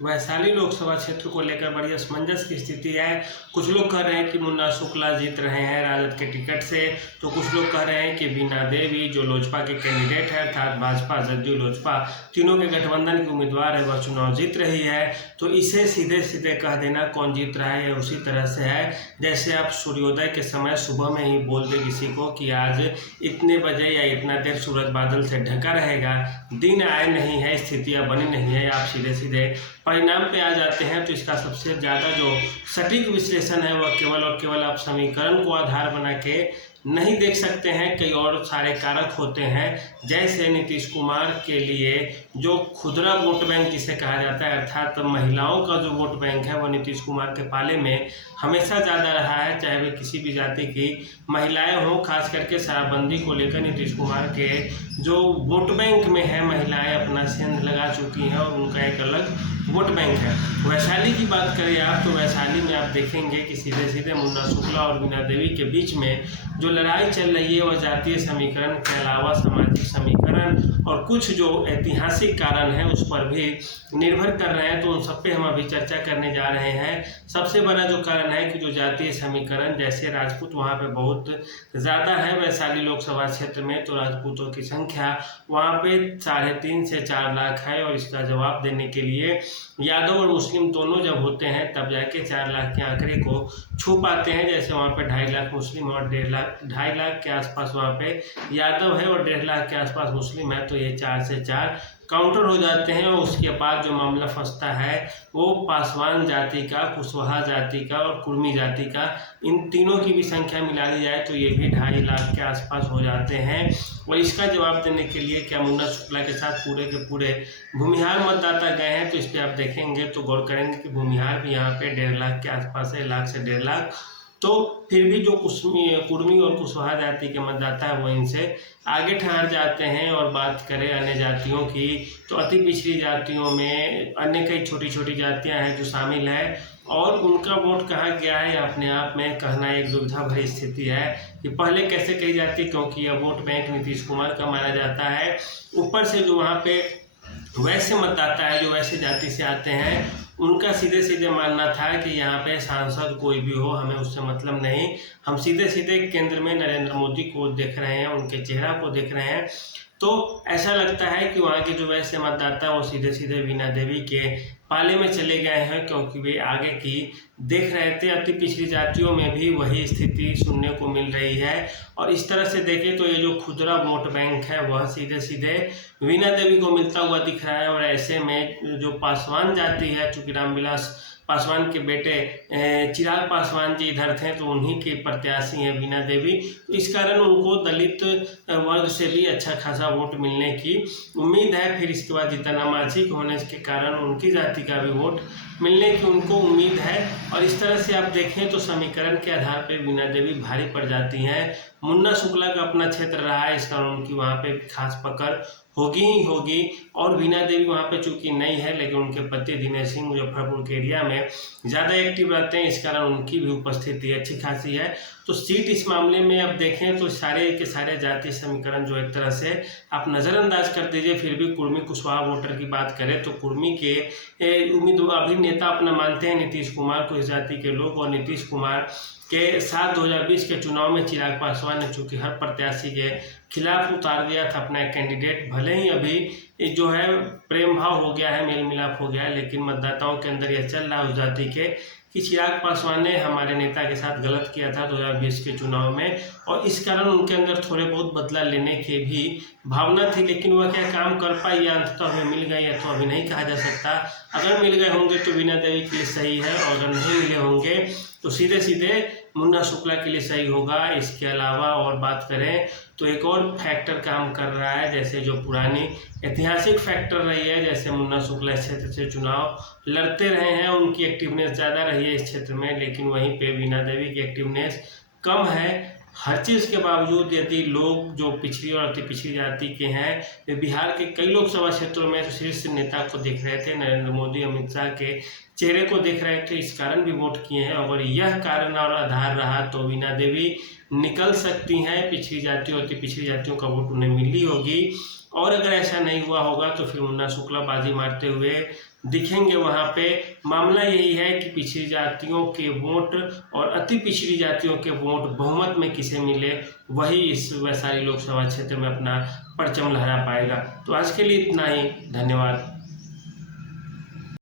वैशाली लोकसभा क्षेत्र को लेकर बड़ी असमंजस की स्थिति है। कुछ लोग कह रहे हैं कि मुन्ना शुक्ला जीत रहे हैं राजद के टिकट से, तो कुछ लोग कह रहे हैं कि वीणा देवी जो लोजपा के कैंडिडेट है अर्थात भाजपा जदयू लोजपा तीनों के गठबंधन की उम्मीदवार है वह चुनाव जीत रही है। तो इसे सीधे सीधे कह देना कौन जीत रहा है उसी तरह से है जैसे आप सूर्योदय के समय सुबह में ही बोल दे किसी को कि आज इतने बजे या इतना देर सूरज बादल से ढका रहेगा, दिन आए नहीं है, स्थितियाँ बनी नहीं है, आप सीधे सीधे परिणाम पे आ जाते हैं। तो इसका सबसे ज़्यादा जो सटीक विश्लेषण है वह केवल और केवल आप समीकरण को आधार बना के नहीं देख सकते हैं, कई और सारे कारक होते हैं। जैसे नीतीश कुमार के लिए जो खुदरा वोट बैंक जिसे कहा जाता है अर्थात महिलाओं का जो वोट बैंक है वह नीतीश कुमार के पाले में हमेशा ज़्यादा रहा है, चाहे वे किसी भी जाति की महिलाएं हों। खास करके शराबबंदी को लेकर नीतीश कुमार के जो वोट बैंक में है महिलाएं अपना सेंध लगा चुकी हैं और उनका एक अलग वोट बैंक है। वैशाली की बात करें आप तो वैशाली में आप देखेंगे कि सीधे सीधे मुन्ना शुक्ला और वीणा देवी के बीच में जो लड़ाई चल रही है वह जातीय समीकरण के अलावा सामाजिक समीकरण और कुछ जो ऐतिहासिक कारण है उस पर भी निर्भर कर रहे हैं। तो उन सब पे हम अभी चर्चा करने जा रहे हैं। सबसे बड़ा जो कारण है कि जो जातीय समीकरण जैसे राजपूत वहाँ पे बहुत ज़्यादा है वैशाली लोकसभा क्षेत्र में, तो राजपूतों की संख्या वहाँ पे 3.5 से 4 लाख है और इसका जवाब देने के लिए यादव और मुस्लिम दोनों जब होते हैं तब जाके 4 लाख के आंकड़े को छू पाते हैं। जैसे वहाँ पे 2.5 लाख मुस्लिम और 2.5 लाख के आसपास वहाँ पे यादव है और 1.5 लाख के आसपास मुस्लिम है, तो ये 4 से 4 काउंटर हो जाते हैं। और उसके बाद जो मामला फंसता है वो पासवान जाति का, कुशवाहा जाति का और कुर्मी जाति का, इन तीनों की भी संख्या मिला दी जाए तो ये भी 2.5 लाख के आसपास हो जाते हैं। और इसका जवाब देने के लिए क्या मुन्ना शुक्ला के साथ पूरे के पूरे भूमिहार मतदाता गए हैं, तो इस पर आप देखेंगे तो गौर करेंगे कि भूमिहार भी यहाँ पे 1.5 लाख के आसपास है, 1 लाख से 1.5 लाख। तो फिर भी जो कुर्मी और कुशवाहा जाति के मतदाता है वो इनसे आगे ठहर जाते हैं। और बात करें अन्य जातियों की तो अति पिछड़ी जातियों में अन्य कई छोटी छोटी जातियां हैं जो शामिल है और उनका वोट कहाँ गया है अपने आप में कहना एक दुविधा भरी स्थिति है कि पहले कैसे कही जाती है, क्योंकि यह वोट बैंक नीतीश कुमार का माना जाता है। ऊपर से जो वहाँ पे वैसे मतदाता है जो वैसे जाति से आते हैं उनका सीधे सीधे मानना था कि यहाँ पे सांसद कोई भी हो हमें उससे मतलब नहीं, हम सीधे सीधे केंद्र में नरेंद्र मोदी को देख रहे हैं, उनके चेहरा को देख रहे हैं। तो ऐसा लगता है कि वहाँ के जो वैसे मतदाता वो सीधे सीधे वीणा देवी के पाले में चले गए हैं, क्योंकि वे आगे की देख रहे थे। अति पिछड़ी जातियों में भी वही स्थिति सुनने को मिल रही है। और इस तरह से देखें तो ये जो खुदरा वोट बैंक है वह सीधे सीधे वीणा देवी को मिलता हुआ दिख रहा है। और ऐसे में जो पासवान जाति है, चूँकि रामविलास पासवान के बेटे चिराग पासवान जी इधर थे तो उन्हीं के प्रत्याशी हैं वीणा देवी, तो इस कारण उनको दलित वर्ग से भी अच्छा खासा वोट मिलने की उम्मीद है। फिर इसके बाद जितना माझी होने के कारण उनकी जाति का भी वोट मिलने की उनको उम्मीद है। और इस तरह से आप देखें तो समीकरण के आधार पर वीणा देवी भारी पड़ जाती हैं। मुन्ना शुक्ला का अपना क्षेत्र रहा है, इस कारण उनकी वहाँ पे खास पकड़ होगी ही होगी। और वीणा देवी वहाँ पे चूंकि नहीं है लेकिन उनके पति दिनेश सिंह मुजफ्फरपुर के एरिया में ज़्यादा एक्टिव रहते हैं, इस कारण उनकी भी उपस्थिति अच्छी खासी है। तो सीट इस मामले में अब देखें तो सारे के सारे जातीय समीकरण जो एक तरह से आप नज़रअंदाज कर दीजिए। फिर भी कुर्मी कुशवाहा वोटर की बात करें तो कुर्मी के उम्मीदवार अभी नेता अपना मानते हैं नीतीश कुमार को इस जाति के लोग। और नीतीश कुमार के साथ 2020 के चुनाव में चिराग पासवान ने चूँकि हर प्रत्याशी के खिलाफ उतार दिया था अपना कैंडिडेट, भले ही अभी जो है प्रेम भाव हो गया है, मेल मिलाप हो गया है, लेकिन मतदाताओं के अंदर यह चल रहा है उस जाति के कि चिराग पासवान ने हमारे नेता के साथ गलत किया था 2020 के चुनाव में। और इस कारण उनके अंदर थोड़े बहुत बदला लेने की भी भावना थी, लेकिन वह क्या काम कर पाई या अंततः हमें मिल गए या तो अभी नहीं कहा जा सकता। अगर मिल गए होंगे तो वीणा देवी के लिए सही है और अगर नहीं मिले होंगे तो सीधे सीधे मुन्ना शुक्ला के लिए सही होगा। इसके अलावा और बात करें तो एक और फैक्टर काम कर रहा है, जैसे जो पुरानी ऐतिहासिक फैक्टर रही है, जैसे मुन्ना शुक्ला इस क्षेत्र से चुनाव लड़ते रहे हैं, उनकी एक्टिवनेस ज़्यादा रही है इस क्षेत्र में, लेकिन वहीं पे वीणा देवी की एक्टिवनेस कम है। हर चीज़ के बावजूद यदि लोग जो पिछड़ी और अति पिछड़ी जाति के हैं वे बिहार के कई लोकसभा क्षेत्रों में शीर्ष नेता को देख रहे थे, नरेंद्र मोदी अमित शाह के चेहरे को देख रहे थे, इस कारण भी वोट किए हैं। अगर यह कारण और आधार रहा तो वीणा देवी निकल सकती हैं, पिछड़ी जातियों अति पिछड़ी जातियों का वोट उन्हें मिली होगी। और अगर ऐसा नहीं हुआ होगा तो फिर मुन्ना शुक्ला बाजी मारते हुए दिखेंगे वहाँ पे। मामला यही है कि पिछड़ी जातियों के वोट और अति पिछड़ी जातियों के वोट बहुमत में किसे मिले, वही इस वैशाली लोकसभा क्षेत्र में अपना परचम लहरा पाएगा। तो आज के लिए इतना ही, धन्यवाद।